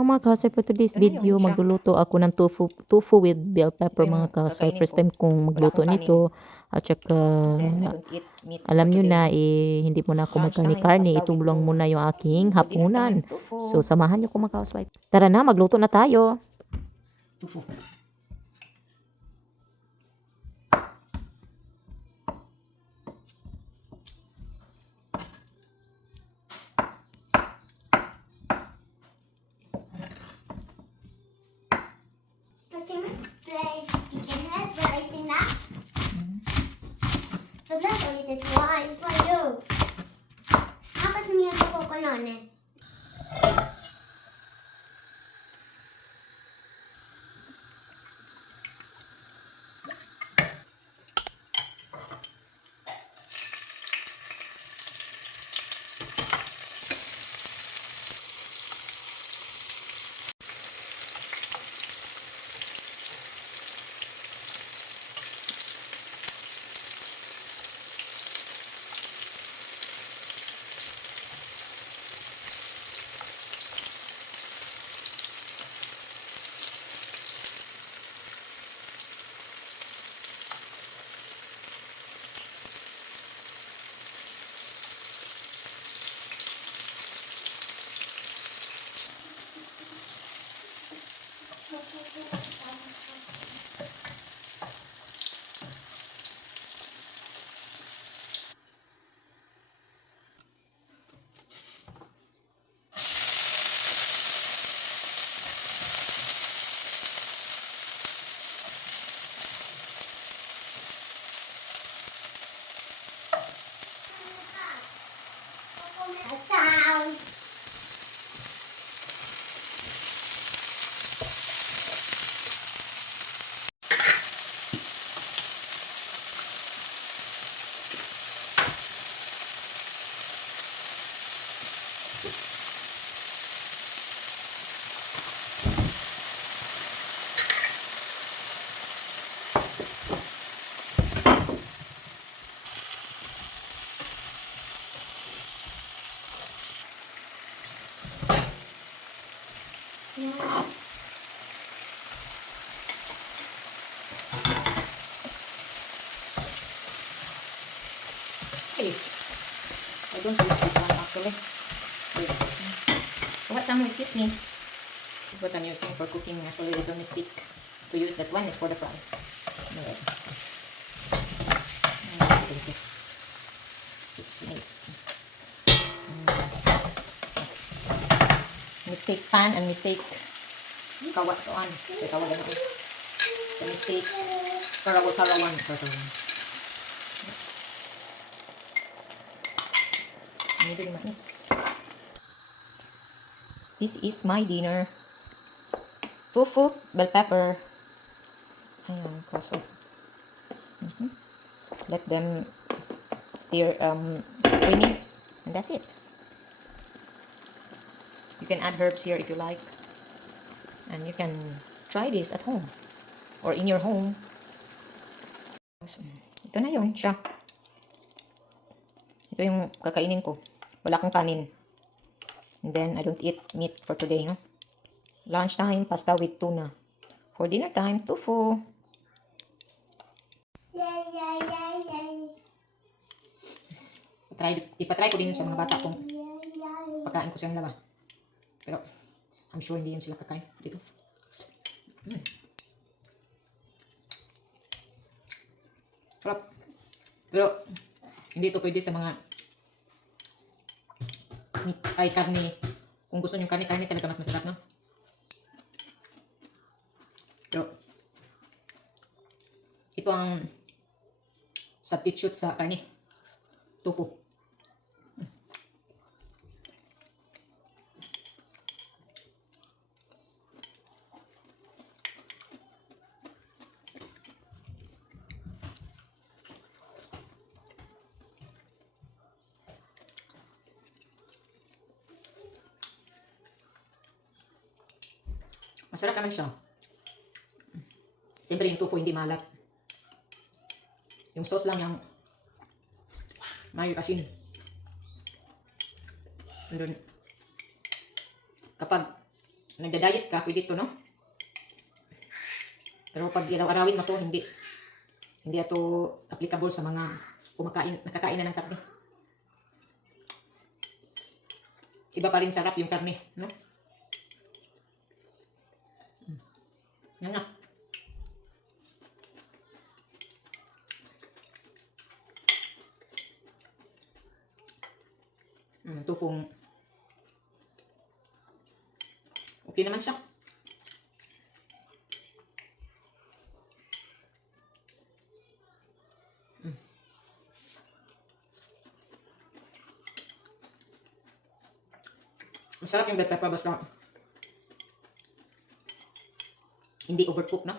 Mga kasoy, for today's video, magluluto ako ng tofu with bell pepper mga kasoy. First time kong magluto nito. At saka, alam nyo na, hindi muna ako magkarni-karni. Ito lang muna yung aking hapunan. So, samahan nyo ko mga kasoy. Tara na, magluto na tayo. Tofu. This one is for you. Tapos niya ko nun eh. Sound. Hey, I don't use this one actually. Wait. What someone excuse me? This is what I'm using for cooking. Actually, there's a mistake to use that one is for the fry. Anyway. This is made. Mistake pan and mistake kawat to on. Kawat na. It's a mistake. Karawan. Medyo mais. This is my dinner. Tofu, bell pepper. Ayan, kaso. Let them stir creamy. And that's it. You can add herbs here if you like. And you can try this at home. Or in your home. Ito na yun siya. Ito yung kakainin ko. Wala akong kanin. And then, I don't eat meat for today, no? Lunchtime, pasta with tuna. For dinner time, tofu. Ipatry ko din sa mga bata kung pagkain ko silang laba. Pero, I'm sure hindi yun sila kakain dito. Sarap. Pero, hindi ito pwede sa mga meat, ay karne. Kung gusto nyo karne talaga mas masarap, no? Pero, ito ang substitute sa karne. Tofu. Masarap naman siya. Siyempre yung tofu hindi malat. Yung sauce lang yung mayo asin. And then, kapag nagda-diet ka, pwede to, no? Pero pag araw-arawin mo to, hindi. Hindi ito applicable sa mga nakakain na ng karne. Iba pa rin sarap yung karne, no? Yan na. Tufong. Okay naman siya. Masarap yung bell pepper basta hindi overcook, no?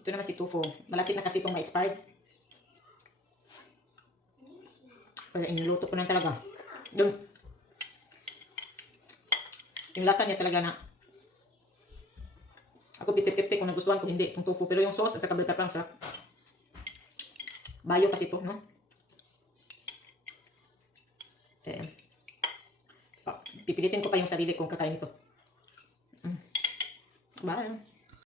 Ito naman si tofu. Malapit na kasi itong ma-expired. Kaya iniluto ko na talaga. Yung lasa niya talaga na ako 50-50 kung nagustuhan ko hindi itong tofu. Pero yung sauce at saka bell pepper ang sarap. Bayo kasi ito, no? Kaya pipilitin ko pa yung sarili kong kakain ito. Bye.